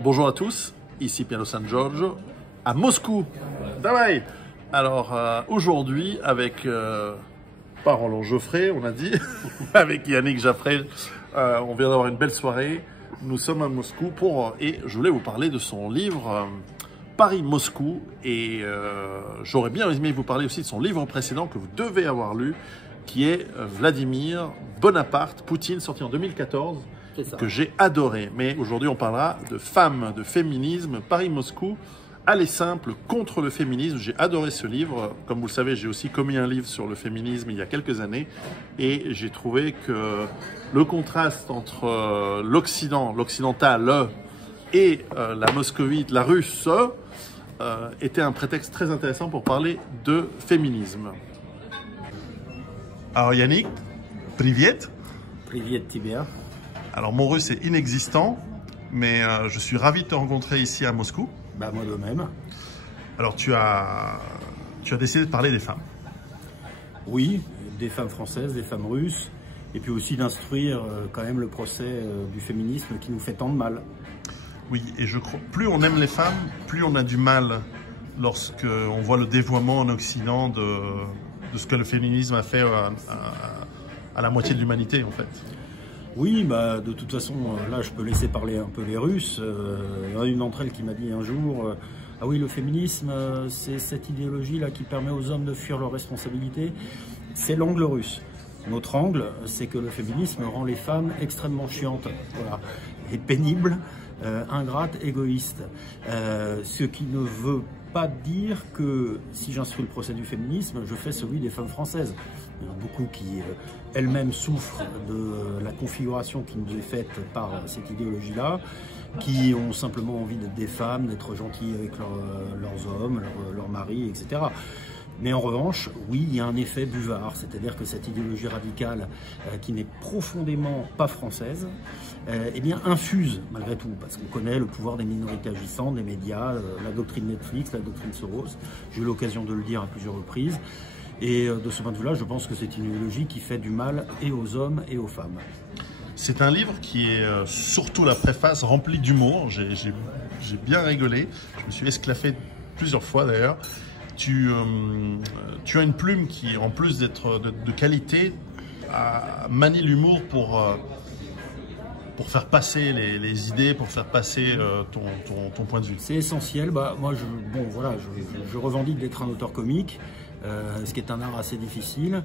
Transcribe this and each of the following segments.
Bonjour à tous, ici Piano San Giorgio, à Moscou. Давай. Alors aujourd'hui avec pas Roland Geoffrey, on a dit, avec Yannick Jaffray, on vient d'avoir une belle soirée. Nous sommes à Moscou et je voulais vous parler de son livre Paris-Moscou et j'aurais bien aimé vous parler aussi de son livre précédent que vous devez avoir lu, qui est Vladimir Bonaparte, Poutine, sorti en 2014. Que j'ai adoré. Mais aujourd'hui, on parlera de femmes, de féminisme, Paris-Moscou, aller simple contre le féminisme. J'ai adoré ce livre. Comme vous le savez, j'ai aussi commis un livre sur le féminisme il y a quelques années. Et j'ai trouvé que le contraste entre l'Occident, l'occidental et la moscovite, la russe, était un prétexte très intéressant pour parler de féminisme. Alors Yannick, привет. Привет тебе. Alors mon russe est inexistant, mais je suis ravi de te rencontrer ici à Moscou. Bah moi de même. Alors tu as décidé de parler des femmes. Oui, des femmes françaises, des femmes russes, et puis aussi d'instruire quand même le procès du féminisme qui nous fait tant de mal. Oui, et je crois plus on aime les femmes, plus on a du mal lorsque on voit le dévoiement en Occident de ce que le féminisme a fait à la moitié de l'humanité en fait. Oui, bah de toute façon, là je peux laisser parler un peu les Russes. Il y en a une d'entre elles qui m'a dit un jour ah oui, le féminisme, c'est cette idéologie-là qui permet aux hommes de fuir leurs responsabilités. C'est l'angle russe. Notre angle, c'est que le féminisme rend les femmes extrêmement chiantes, voilà, et pénibles, ingrates, égoïstes. Ce qui ne veut pas dire que si j'instruis le procès du féminisme, je fais celui des femmes françaises. Il y en a beaucoup qui elles-mêmes souffrent de la configuration qui nous est faite par cette idéologie-là, qui ont simplement envie d'être des femmes, d'être gentilles avec leurs hommes, leurs maris, etc. Mais en revanche, oui, il y a un effet buvard, c'est-à-dire que cette idéologie radicale qui n'est profondément pas française, eh bien infuse malgré tout, parce qu'on connaît le pouvoir des minorités agissantes, des médias, la doctrine Netflix, la doctrine Soros. J'ai eu l'occasion de le dire à plusieurs reprises. Et de ce point de vue-là, je pense que c'est une idéologie qui fait du mal et aux hommes et aux femmes. C'est un livre qui est, surtout la préface, rempli d'humour. J'ai bien rigolé. Je me suis esclaffé plusieurs fois d'ailleurs. Tu as une plume qui, en plus d'être de qualité, manie l'humour pour faire passer les idées, pour faire passer ton point de vue. C'est essentiel. Bah, moi, je revendique d'être un auteur comique, ce qui est un art assez difficile.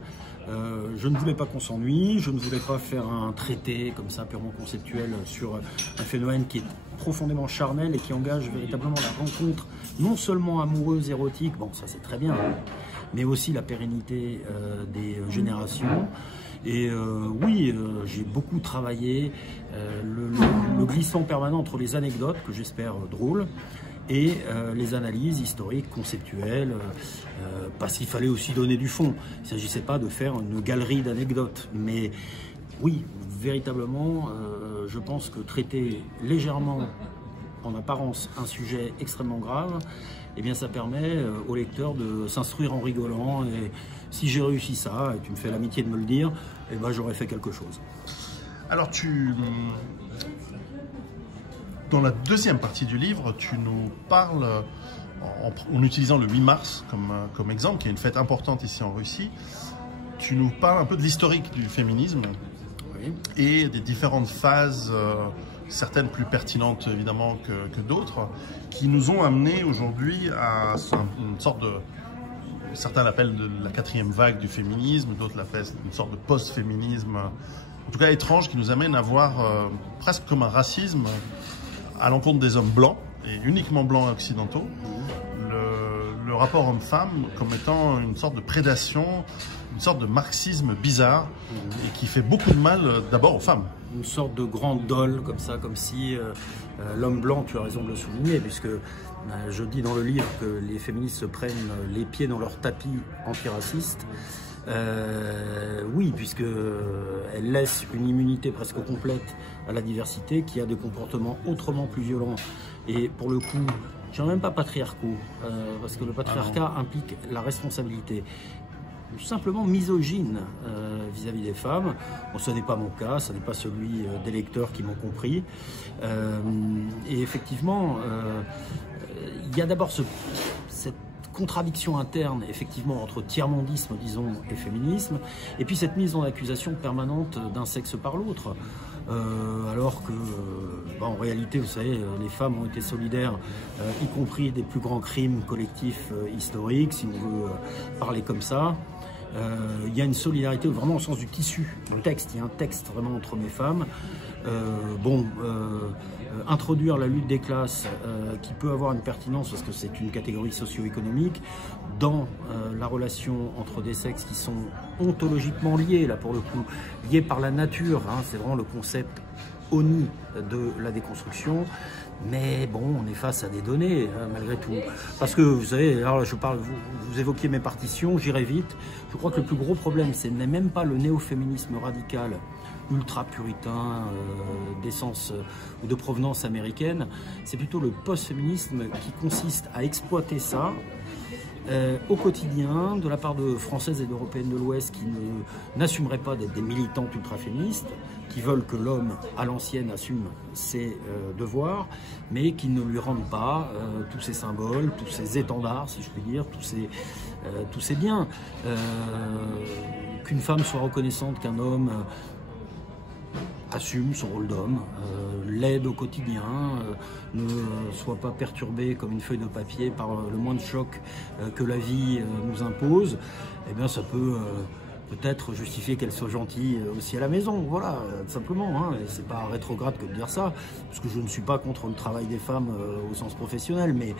Je ne voulais pas qu'on s'ennuie, je ne voulais pas faire un traité comme ça purement conceptuel sur un phénomène qui est profondément charnel et qui engage véritablement la rencontre non seulement amoureuse, érotique, bon ça c'est très bien, mais aussi la pérennité des générations. Et oui, j'ai beaucoup travaillé le glissement permanent entre les anecdotes, que j'espère drôles, et les analyses historiques, conceptuelles, parce qu'il fallait aussi donner du fond. Il ne s'agissait pas de faire une galerie d'anecdotes. Mais oui, véritablement, je pense que traiter légèrement, en apparence, un sujet extrêmement grave, eh bien, ça permet au lecteur de s'instruire en rigolant. Et si j'ai réussi ça, et tu me fais l'amitié de me le dire, eh ben, j'aurais fait quelque chose. Alors dans la deuxième partie du livre, tu nous parles, en utilisant le 8 mars comme exemple, qui est une fête importante ici en Russie, tu nous parles un peu de l'historique du féminisme, oui, et des différentes phases, certaines plus pertinentes évidemment que d'autres, qui nous ont amené aujourd'hui à une sorte de... Certains l'appellent la quatrième vague du féminisme, d'autres l'appellent une sorte de post-féminisme, en tout cas étrange, qui nous amène à voir presque comme un racisme à l'encontre des hommes blancs, et uniquement blancs et occidentaux, le rapport homme-femme comme étant une sorte de prédation, une sorte de marxisme bizarre, et qui fait beaucoup de mal d'abord aux femmes. Une sorte de grand dol, comme ça, comme si l'homme blanc, tu as raison de le souligner, puisque je dis dans le livre que les féministes se prennent les pieds dans leur tapis antiraciste. Oui, puisqu'elle laisse une immunité presque complète à la diversité, qui a des comportements autrement plus violents. Et pour le coup, je ne dirais même pas patriarcaux, parce que le patriarcat implique la responsabilité. simplement misogyne vis-à-vis des femmes. Bon, ce n'est pas mon cas, ce n'est pas celui des lecteurs qui m'ont compris. Et effectivement, il y a d'abord cette contradiction interne, effectivement, entre tiers-mondisme, disons, et féminisme, et puis cette mise en accusation permanente d'un sexe par l'autre. Alors que, en réalité, vous savez, les femmes ont été solidaires, y compris des plus grands crimes collectifs historiques, si on veut parler comme ça. Il y a une solidarité vraiment au sens du tissu, du texte. Il y a un texte vraiment entre mes femmes. Introduire la lutte des classes, qui peut avoir une pertinence parce que c'est une catégorie socio-économique, dans la relation entre des sexes qui sont ontologiquement liés, là pour le coup, liés par la nature, hein, c'est vraiment le concept ONI de la déconstruction. Mais bon, on est face à des données, hein, malgré tout. Parce que, vous savez, alors là, vous évoquiez mes partitions, j'irai vite. Je crois que le plus gros problème, ce n'est même pas le néo-féminisme radical, ultra-puritain, d'essence ou de provenance américaine. C'est plutôt le post-féminisme qui consiste à exploiter ça au quotidien, de la part de Françaises et d'Européennes de l'Ouest qui n'assumeraient pas d'être des militantes ultra-féministes, qui veulent que l'homme, à l'ancienne, assume ses devoirs, mais qui ne lui rendent pas tous ses symboles, tous ses étendards, si je puis dire, tous ses biens. Qu'une femme soit reconnaissante qu'un homme assume son rôle d'homme, l'aide au quotidien, ne soit pas perturbé comme une feuille de papier par le moindre choc que la vie nous impose, eh bien ça peut peut-être justifier qu'elle soit gentille aussi à la maison, voilà, simplement, hein. Et c'est pas rétrograde que de dire ça, parce que je ne suis pas contre le travail des femmes au sens professionnel, mais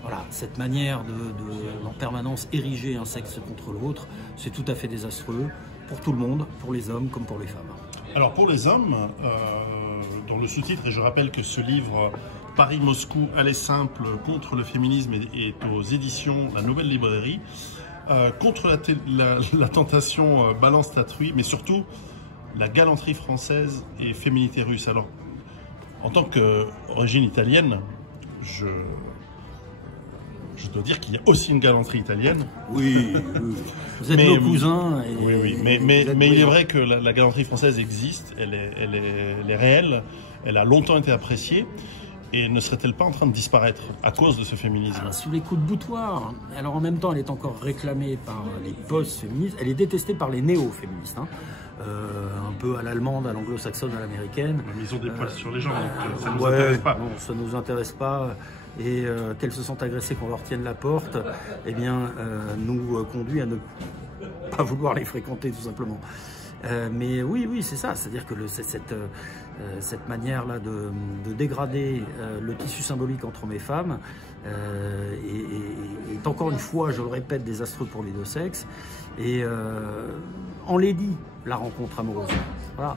voilà, cette manière de en permanence ériger un sexe contre l'autre, c'est tout à fait désastreux pour tout le monde, pour les hommes comme pour les femmes. Alors pour les hommes, dans le sous-titre, et je rappelle que ce livre Paris-Moscou, aller simple contre le féminisme est aux éditions La Nouvelle Librairie, contre la tentation balance tatouée, mais surtout la galanterie française et féminité russe. Alors, en tant qu'origine italienne, je dois dire qu'il y a aussi une galanterie italienne. Oui, vous êtes nos cousins. Et, oui, mais il est vrai que la galanterie française existe, elle est réelle, elle a longtemps été appréciée. Et ne serait-elle pas en train de disparaître à cause de ce féminisme? Sous les coups de boutoir. Alors en même temps, elle est encore réclamée par les post-féministes, elle est détestée par les néo-féministes. Hein. Un peu à l'allemande, à l'anglo-saxonne, à l'américaine. Mais ils ont des poils sur les jambes, donc ça ne nous intéresse pas. Non, ça ne nous intéresse pas. Et qu'elles se sentent agressées, qu'on leur tienne la porte, eh bien, nous conduit à ne pas vouloir les fréquenter, tout simplement. Mais oui, c'est ça. C'est-à-dire que cette manière-là de dégrader le tissu symbolique entre mes femmes est encore une fois, je le répète, désastreux pour les deux sexes. Et enlaidit la rencontre amoureuse. Voilà.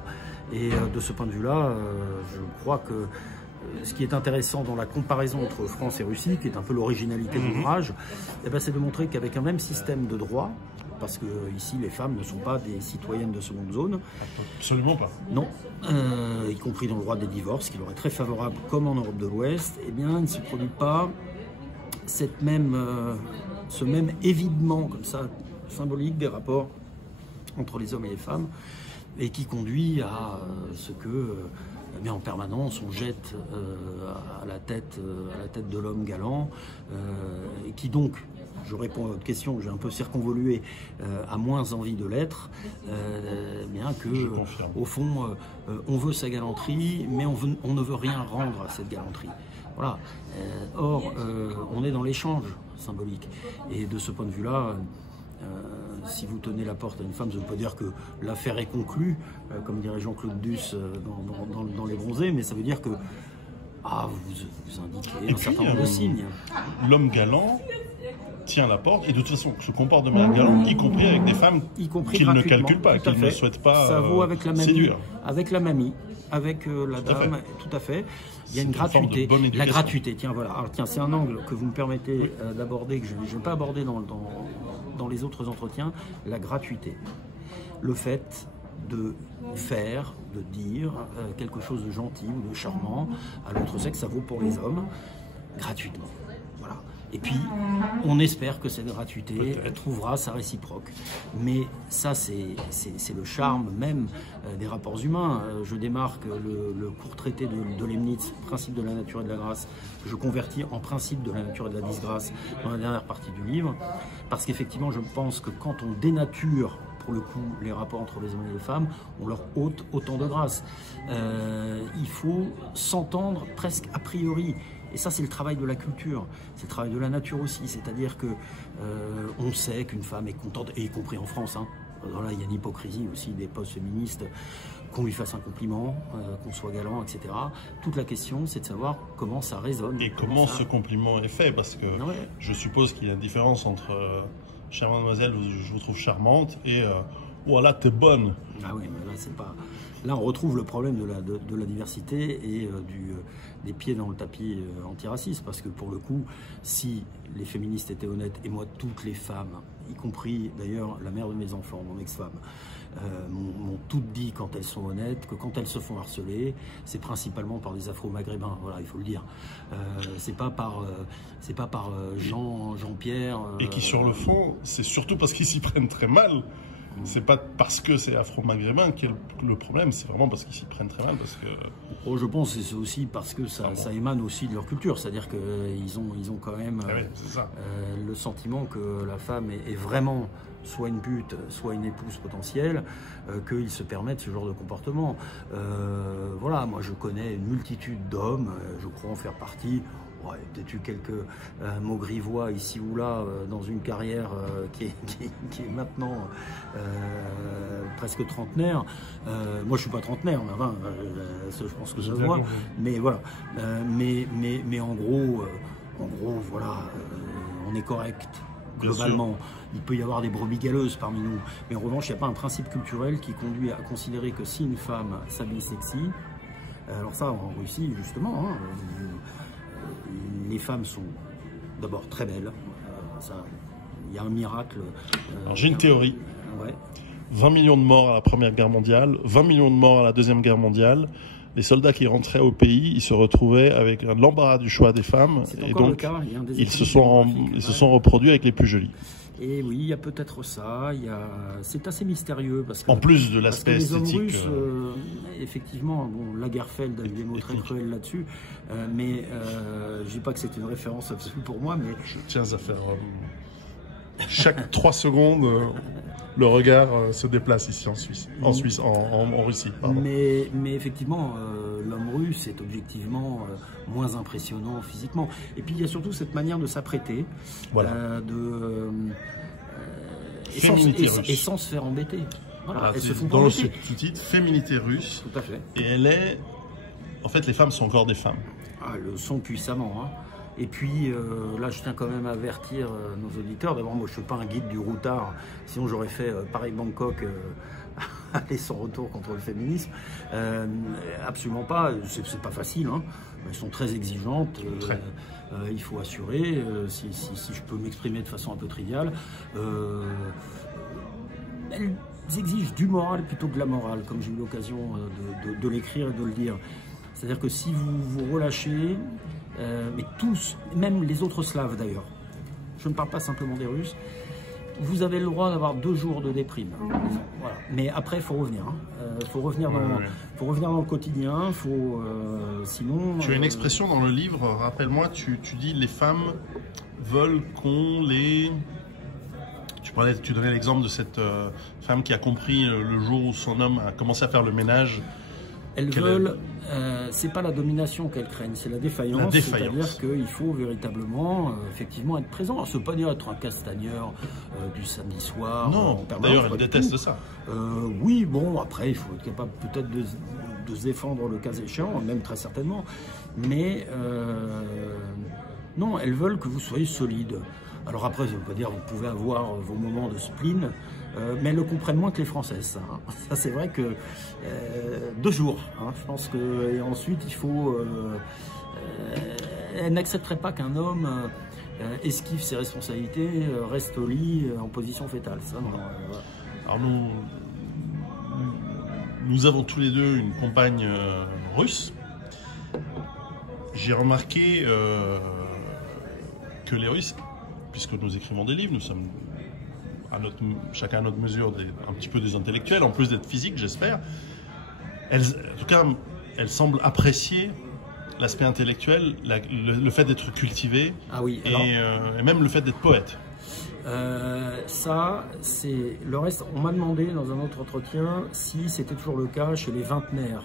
Et de ce point de vue-là, je crois que ce qui est intéressant dans la comparaison entre France et Russie, qui est un peu l'originalité de l'ouvrage, c'est de montrer qu'avec un même système de droit, parce que ici les femmes ne sont pas des citoyennes de seconde zone. Absolument pas. Non, y compris dans le droit des divorces, qui leur est très favorable comme en Europe de l'Ouest, eh bien il ne se produit pas ce même évidement comme ça symbolique des rapports entre les hommes et les femmes, et qui conduit à ce que en permanence on jette à la tête de l'homme galant, et qui donc, je réponds à votre question, j'ai un peu circonvolué, a moins envie de l'être, bien que, au fond, on veut sa galanterie, mais on ne veut rien rendre à cette galanterie. Voilà. Or, on est dans l'échange symbolique. Et de ce point de vue-là, si vous tenez la porte à une femme, ça ne veut pas dire que l'affaire est conclue, comme dirait Jean-Claude Duss dans Les Bronzés, mais ça veut dire que vous indiquez un certain nombre de signes. L'homme galant tient la porte et de toute façon se comporte de manière galante, y compris avec des femmes qu'il ne calcule pas, qu'il ne souhaite pas ça vaut avec la mamie, séduire. Avec la mamie, avec la dame, tout à fait. Il y a une gratuité. La gratuité, tiens, voilà. Alors, tiens, c'est un angle que vous me permettez d'aborder, que je ne vais pas aborder dans les autres entretiens, la gratuité. Le fait de faire, de dire quelque chose de gentil ou de charmant à l'autre sexe, ça vaut pour les hommes, gratuitement. Voilà. Et puis, on espère que cette gratuité trouvera sa réciproque. Mais ça, c'est le charme même des rapports humains. Je démarque le court traité de Leibniz, principe de la nature et de la grâce, que je convertis en principe de la nature et de la disgrâce dans la dernière partie du livre. Parce qu'effectivement, je pense que quand on dénature pour le coup, les rapports entre les hommes et les femmes, on leur ôte autant de grâce. Il faut s'entendre presque a priori. Et ça, c'est le travail de la culture, c'est le travail de la nature aussi. C'est-à-dire que on sait qu'une femme est contente, et y compris en France. Hein. Alors là, il y a une hypocrisie aussi des postes féministes, qu'on lui fasse un compliment, qu'on soit galant, etc. Toute la question, c'est de savoir comment ça résonne. Et comment ce compliment est fait, parce que je suppose qu'il y a une différence entre chère mademoiselle, je vous trouve charmante, et voilà, t'es bonne. Ah oui, mais là, c'est pas. Là, on retrouve le problème de la diversité et des pieds dans le tapis antiraciste, parce que pour le coup, si les féministes étaient honnêtes, et moi, toutes les femmes, y compris d'ailleurs la mère de mes enfants, mon ex-femme, m'ont toutes dit quand elles sont honnêtes que quand elles se font harceler, c'est principalement par des Afro-Maghrébins, voilà, il faut le dire. C'est pas par Jean-Pierre. Et qui sur le fond, c'est surtout parce qu'ils s'y prennent très mal. C'est pas parce que c'est afro-maghrébin qui est le problème, c'est vraiment parce qu'ils s'y prennent très mal. Parce que... Oh, je pense que c'est aussi parce que ça émane aussi de leur culture, c'est-à-dire qu'ils ont quand même le sentiment que la femme est vraiment soit une pute, soit une épouse potentielle, qu'ils se permettent ce genre de comportement. Voilà, moi je connais une multitude d'hommes, je crois en faire partie. Ouais, peut-être eu quelques mots grivois ici ou là dans une carrière qui est maintenant presque trentenaire. Moi, je suis pas trentenaire, mais enfin, je pense que ça se voit. Mais voilà. Mais en gros, voilà, on est correct. Globalement, il peut y avoir des brebis galeuses parmi nous. Mais en revanche, il n'y a pas un principe culturel qui conduit à considérer que si une femme s'habille sexy, alors ça, en Russie, justement, hein, les femmes sont d'abord très belles. Il y a un miracle. Alors j'ai une théorie. 20 millions de morts à la Première Guerre mondiale, 20 millions de morts à la Deuxième Guerre mondiale. Les soldats qui rentraient au pays, ils se retrouvaient avec l'embarras du choix des femmes. Et donc, ils se sont reproduits avec les plus jolies. Et oui, il y a peut-être ça. C'est assez mystérieux parce que en plus de l'aspect esthétique. Les hommes russes, effectivement, bon, Lagerfeld a eu des mots très cruels là-dessus, mais je dis pas que c'est une référence absolue pour moi, mais je tiens à faire chaque 3 secondes. Le regard se déplace ici en Suisse, en Russie. Pardon. Mais effectivement, l'homme russe est objectivement moins impressionnant physiquement. Et puis il y a surtout cette manière de s'apprêter, voilà. Et sans se faire embêter. Voilà, elles se font dans le sous-titre, féminité russe. Tout à fait. Et elle est... En fait, les femmes sont encore des femmes. Ah, elles le sont puissamment, hein. Et puis là, je tiens quand même à avertir nos auditeurs. D'abord, moi, je ne suis pas un guide du routard. Sinon, j'aurais fait Paris-Bangkok aller sans retour contre le féminisme. Absolument pas. C'est pas facile. Hein. Elles sont très exigeantes. Il faut assurer, si je peux m'exprimer de façon un peu triviale, elles exigent du moral plutôt que de la morale, comme j'ai eu l'occasion de l'écrire et de le dire. C'est-à-dire que si vous vous relâchez, mais tous, même les autres Slaves d'ailleurs, je ne parle pas simplement des Russes, vous avez le droit d'avoir 2 jours de déprime. Voilà. Mais après, il faut revenir. Faut revenir dans le quotidien. Sinon. Tu as une expression dans le livre, rappelle-moi, tu dis les femmes veulent qu'on les... Tu donnais l'exemple de cette femme qui a compris le jour où son homme a commencé à faire le ménage. Elles veulent, c'est pas la domination qu'elles craignent, c'est la défaillance. C'est-à-dire qu'il faut véritablement, effectivement, être présent. Alors, ça ne veut pas dire être un castagneur du samedi soir. Non, d'ailleurs, elles détestent ça. Oui, bon, après, il faut être capable peut-être de se défendre le cas échéant, même très certainement. Mais non, elles veulent que vous soyez solide. Alors après, ça ne veut pas dire que vous pouvez avoir vos moments de spleen, mais elles le comprennent moins que les Françaises. Ça, hein. Ça c'est vrai que 2 jours. Hein, je pense que et ensuite il faut. Elles n'accepteraient pas qu'un homme esquive ses responsabilités, reste au lit en position fétale. Ça, non, alors nous avons tous les deux une compagne russe. J'ai remarqué que les Russes, puisque nous écrivons des livres, nous sommes chacun à notre mesure un petit peu des intellectuels, en plus d'être physiques, j'espère. En tout cas, elles semblent apprécier l'aspect intellectuel, le fait d'être cultivé, ah oui, alors, et même le fait d'être poète. Ça, c'est le reste. On m'a demandé dans un autre entretien si c'était toujours le cas chez les vingtenaires.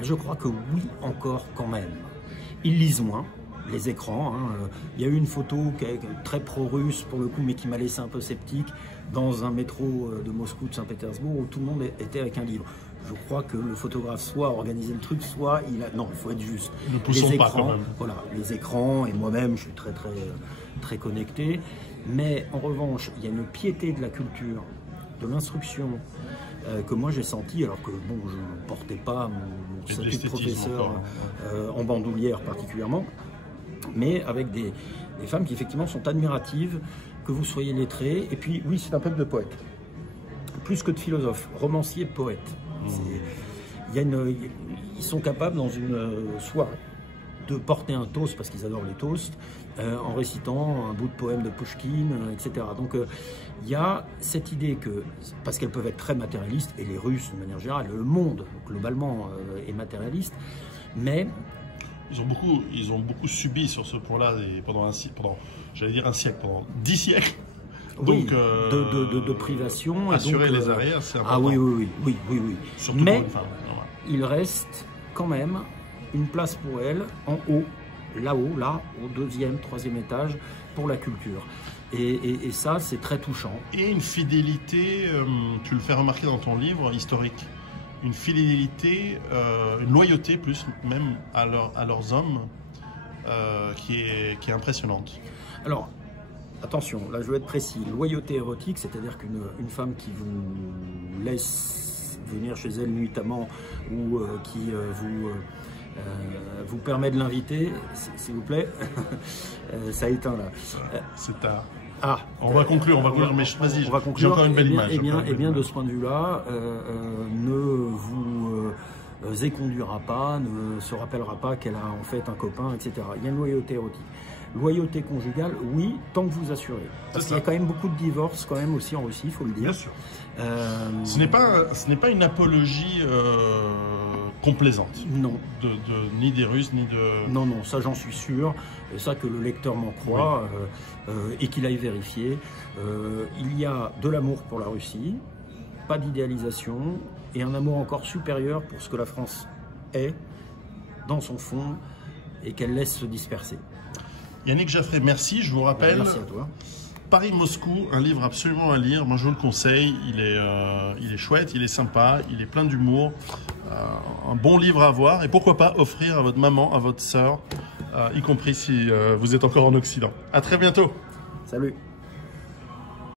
Je crois que oui, encore quand même. Ils lisent moins les écrans. Hein. Il y a eu une photo qui est très pro-russe pour le coup, mais qui m'a laissé un peu sceptique dans un métro de Moscou, de Saint-Pétersbourg, où tout le monde était avec un livre. Je crois que le photographe soit a organisé le truc, soit il a... Non, il faut être juste. Ne poussons les écrans, pas quand même. Voilà, les écrans, et moi-même, je suis très connecté. Mais en revanche, il y a une piété de la culture, de l'instruction, que moi j'ai senti, alors que bon, je ne portais pas mon statut de professeur en bandoulière particulièrement, mais avec des femmes qui effectivement sont admiratives, que vous soyez lettrés. Et puis oui, c'est un peuple de poètes, plus que de philosophes, romanciers, poètes. Ils sont capables dans une soirée de porter un toast, parce qu'ils adorent les toasts, en récitant un bout de poème de Pouchkine, etc. Donc il y a cette idée que, parce qu'elles peuvent être très matérialistes, et les Russes de manière générale, le monde globalement est matérialiste, mais... Ils ont beaucoup subi sur ce point-là pendant j'allais dire un siècle, pendant 10 siècles. Oui, donc, de privation. Assurer donc, les arrières, c'est important. Ah oui. Surtout mais pour une femme, il reste quand même une place pour elle en haut, là-haut, là, au 2e, 3e étage, pour la culture. Et ça, c'est très touchant. Et une fidélité, tu le fais remarquer dans ton livre historique, une fidélité, une loyauté plus même à leurs hommes qui est impressionnante. Alors, attention, là je veux être précis, loyauté érotique, c'est-à-dire qu'une femme qui vous laisse venir chez elle nuitamment ou qui vous permet de l'inviter, s'il vous plaît, ça éteint là. C'est tard. On va conclure, mais vas-y, j'ai encore une belle image. Eh bien, de ce point de vue-là, ne vous éconduira pas, ne se rappellera pas qu'elle a en fait un copain, etc. Il y a une loyauté érotique. Loyauté conjugale, oui, tant que vous assurez. Parce qu'il y a quand même beaucoup de divorces quand même aussi en Russie, il faut le dire. Bien sûr. Ce n'est pas une apologie complaisante. Non. Ni des Russes, ni de... Non, ça j'en suis sûr. Et ça que le lecteur m'en croit et qu'il aille vérifier. Il y a de l'amour pour la Russie, pas d'idéalisation et un amour encore supérieur pour ce que la France est dans son fond et qu'elle laisse se disperser. Yannick Jaffray, merci. Je vous rappelle, merci à toi. Paris-Moscou, un livre absolument à lire. Moi, je vous le conseille. Il est chouette, il est sympa, il est plein d'humour. Un bon livre à voir. Et pourquoi pas offrir à votre maman, à votre sœur, y compris si vous êtes encore en Occident. À très bientôt. Salut.